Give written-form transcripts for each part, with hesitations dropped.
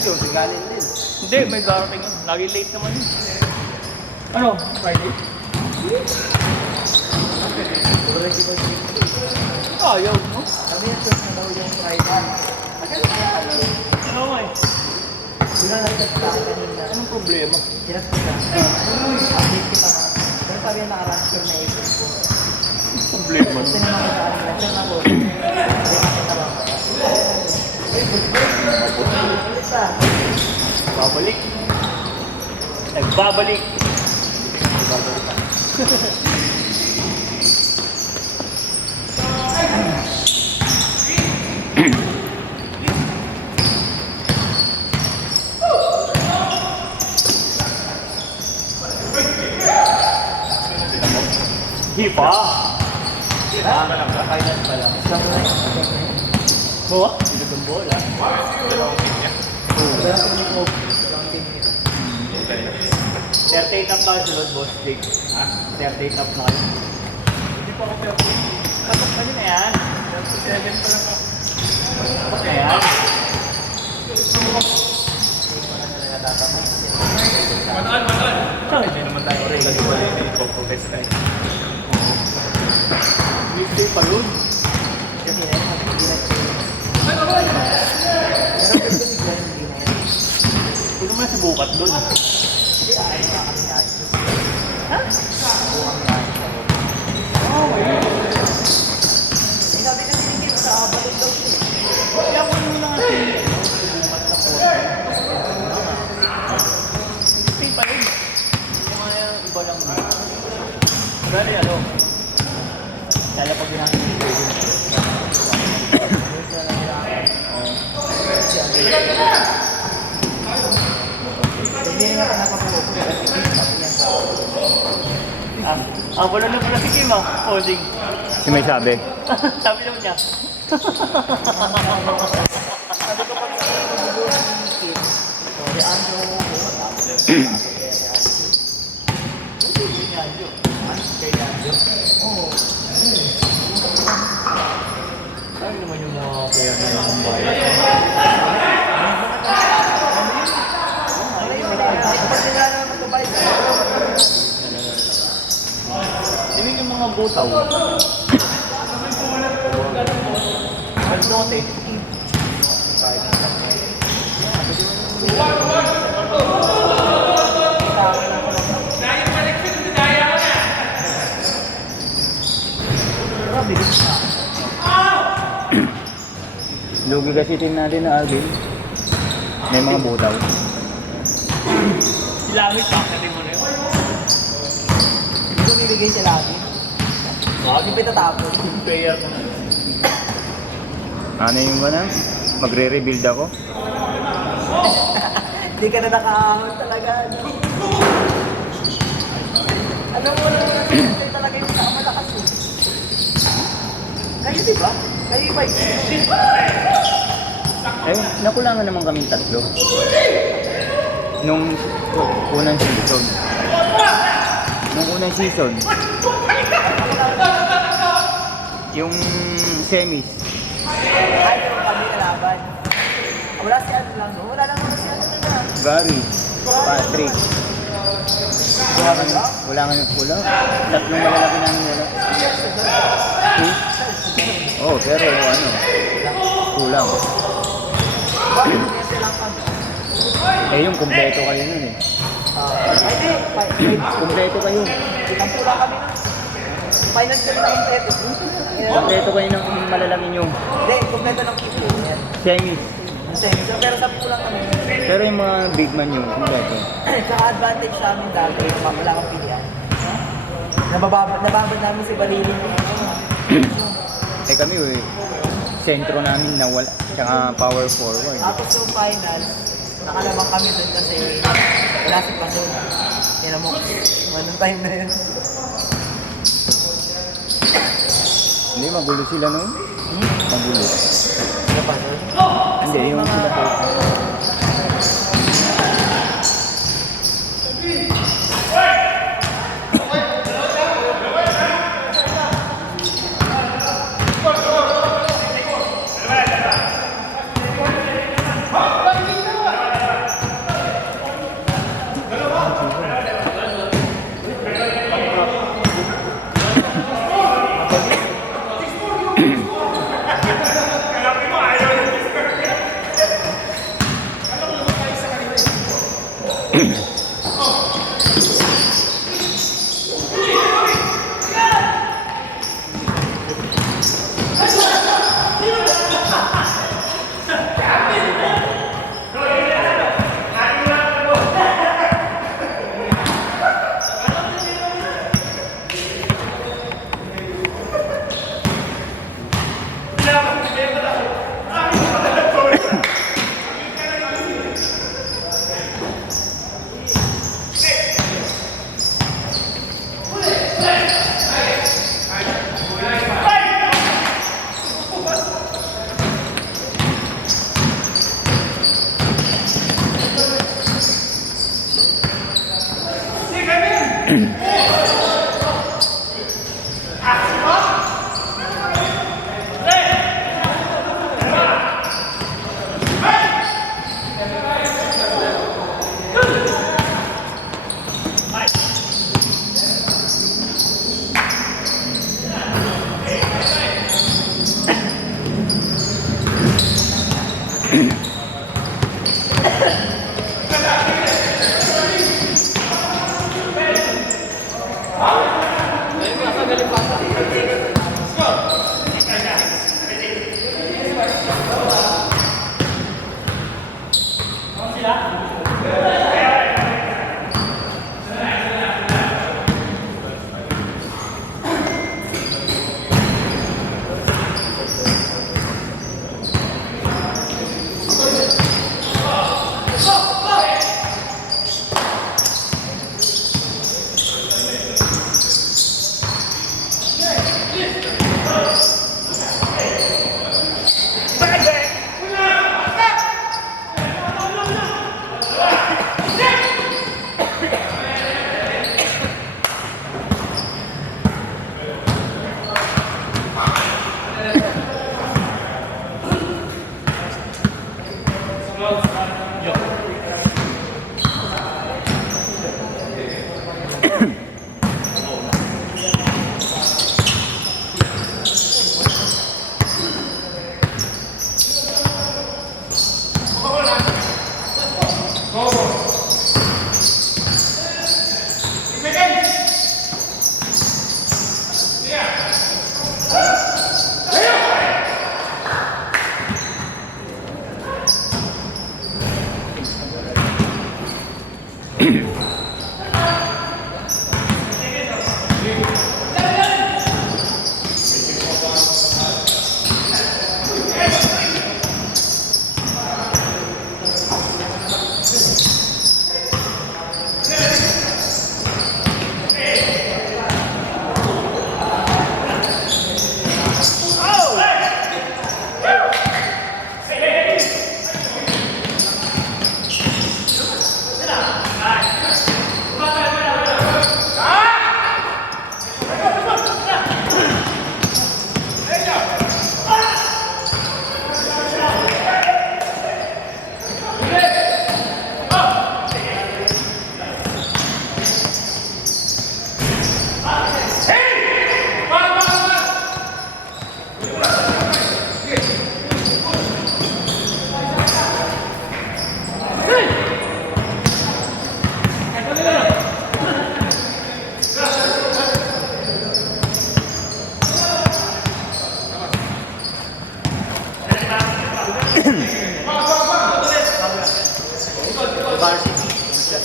yun, galing din. Hindi, may darating yun. Lagi late naman yun. Ano? Friday? Ayaw, no? Sabi niya, ito na daw yung Friday. Ano nga eh? Sila nag-chat sa akin kanina. Anong problema? Chat kita. Update kita na. Pero sabi niya naka-transfer na ito. Problema. Gusto niya makakaanin na. Sir ako. Babalik. Nagbabalik. Hindi pa. Finance pa lang. Bawa? Hindi itong bola. Pero kung yung hope, 38 up tayo sunod, boss Jake. Ha? 38 up na kayo. Hindi pa ako 38. Tapos ano na yan? 37 pa lang ako. Tapos na yan? Mataan! Saan? Hindi naman tayo regular yung balik na ipag-protest tayo. Midday pa yun. kasi na yun, hindi na pero pwede na yun, hindi na yun. Hindi naman nasibukat doon. Hindi, ayaw na kami yan. Ha? Bukan na yan. Yung sabi kasi hindi mo sa balik daw siya. Kaya ko nung mga sibukat na po. Midday pa yun. Yung mga iba lang na. Gano'n ano? Kaya pag ginagawa yung video. Hindi nga ka napapupo kasi sabi niya sa Wala na pala si Kim holding. Si may sabi. Sabi naman niya. sabi ko pag magugulo ng kid, sorry, Andrew, oo. Sabi naman yung mga player na lang ang bayan. Hindi yung mga butaw. Pagnote. Lugi kasi team natin na Alvin. May mga butaw. Silamit pa, kasi mo na yun. Hindi ko bibigay siya lagi. Hindi pa itatapos. Player na. Ano yung ba na? Magre-rebuild ako? Hindi ka na nakaahon talaga. Alam mo na natin talaga yung nakamalakas eh. Kayo diba? Kayo ba yun? Eh, nakulangan naman kami tatlo. Nung unang season. Yung semis. Ayaw kami kalaban. Wala si ano lang no? Wala lang naman si ano na. Gary, Patrick. Wala nga. Tatlong malalaki namin wala. Oh, pero ano, kulang. Bakit hindi lang kami? Eh, yung kumpleto kayo nun eh. Hindi. Kumpleto kayo. Ang pula kami nun. Finance kami na impleto. Kumpleto kayo ng malalaki nyo. Hindi, kompleto ng kipo. Semis. Pero sabi ko lang kami. Pero yung mga big man nyo, kumpleto. Saka advantage sa amin dati, wala kang pilihan. Nababad namin si Balili. Eh kami sentro namin na wala. Tsaka power forward. Tapos yung final, nakalabang kami dun kasi wala si Pason. Yan mo, anong time na yun? Hindi, magulo sila nun. Magulo. Sila Pason? Hindi, yung sila po.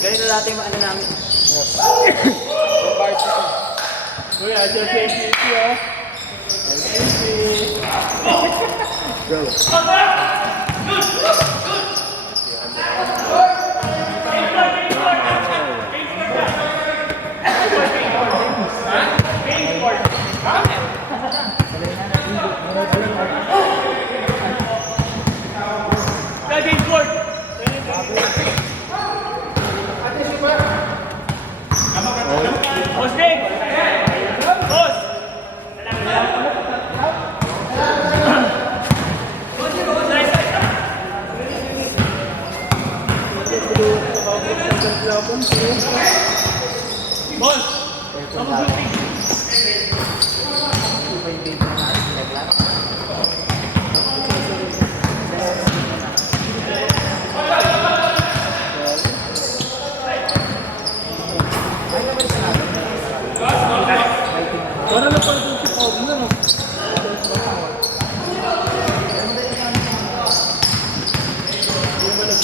Ganito natin yung ano namin. Uy, adjust yung PC, oh. Bro.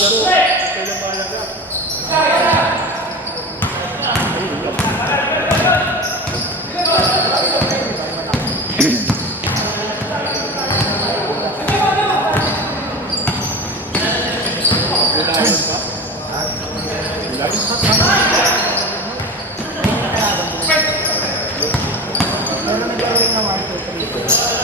Ano nag-ring na 1, 2, 3.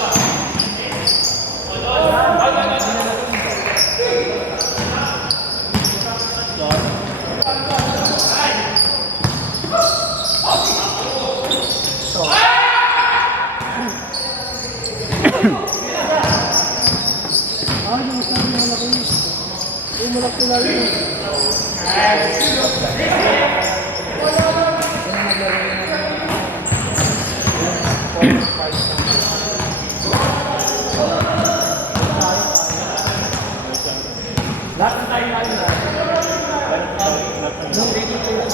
Lahat ng tayo natin na. Nung ready to yung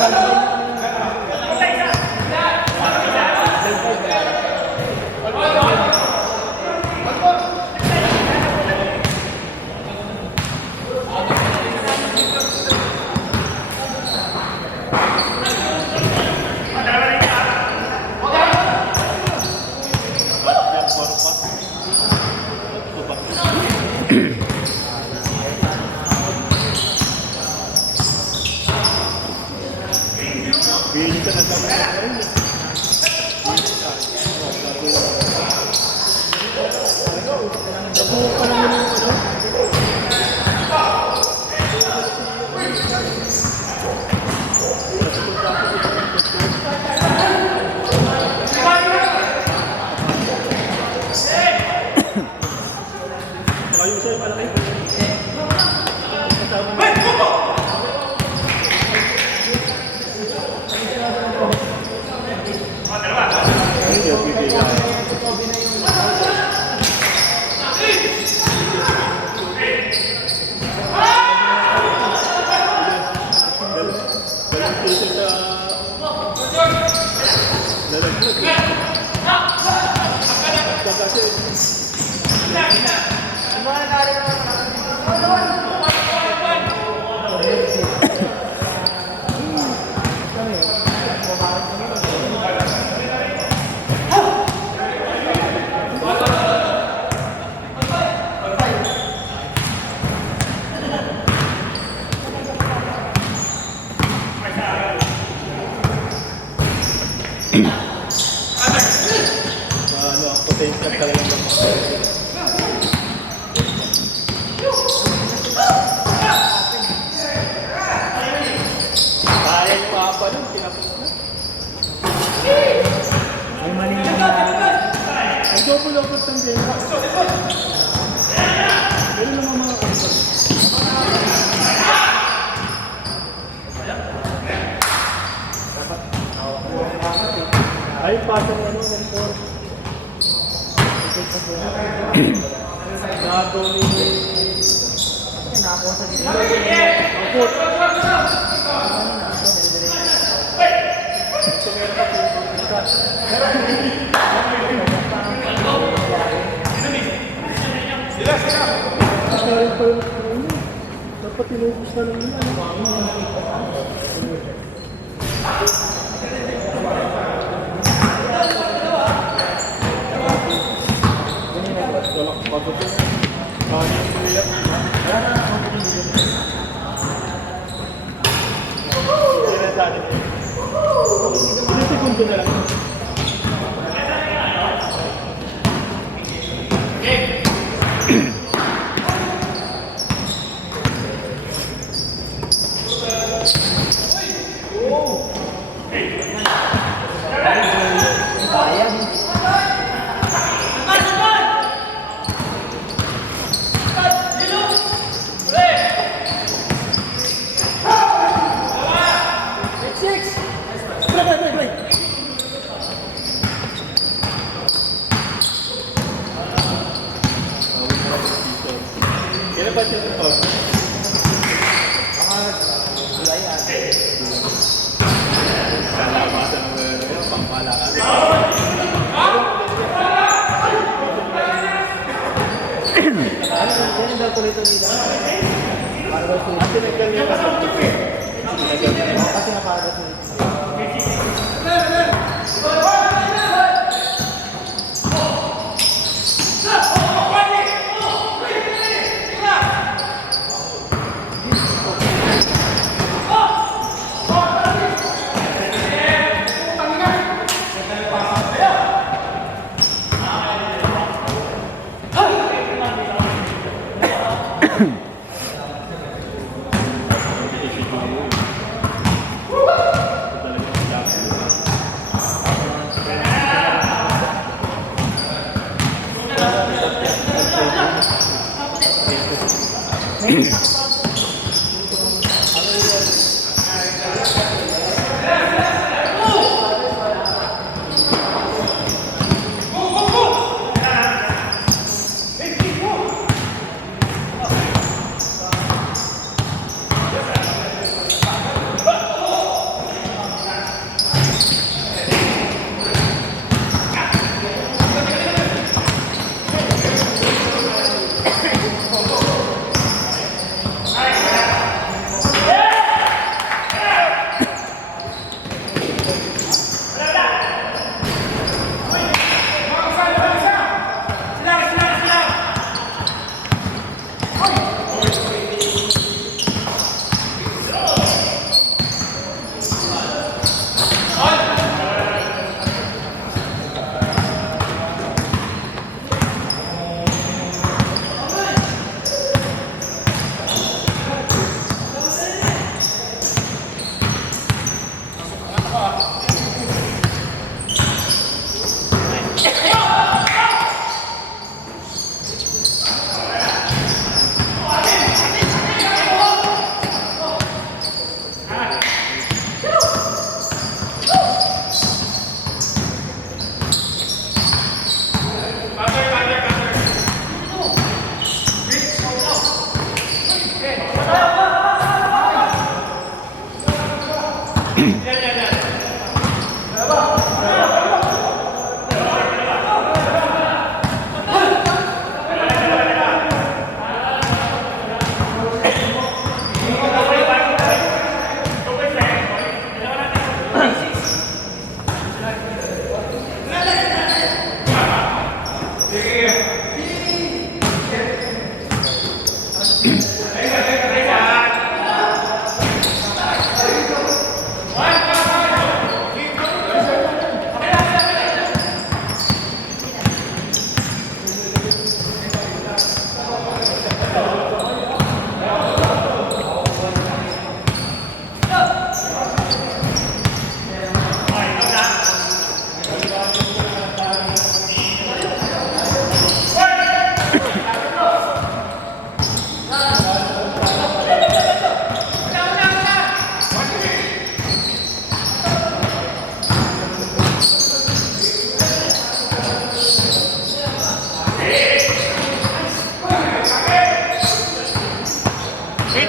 potential talaga. Kaya yung papa nun, pinapos na. May mali na Ang double over ng Dela. Meron naman mga kapatid. Ay, pasang ano, mentor. Dapat tinubos na lang nila. Segundo na lang. Kailan ba siya ito? Salamatan ng pampalakan. Yan ang daw kulito nila. Para daw sulit. Kasi nagdal niya kasi. Kasi nga para daw sulit.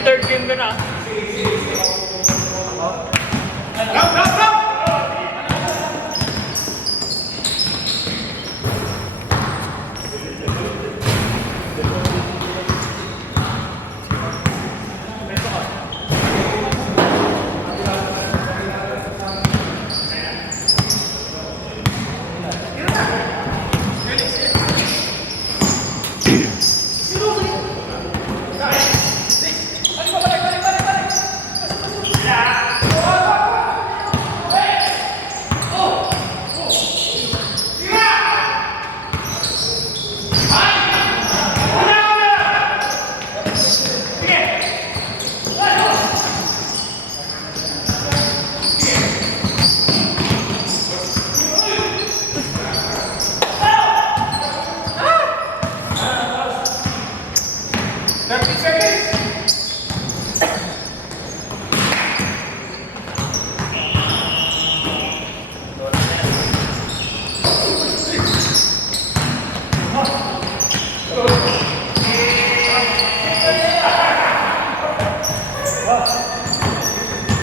Third game ka na. Rap, rap, rap!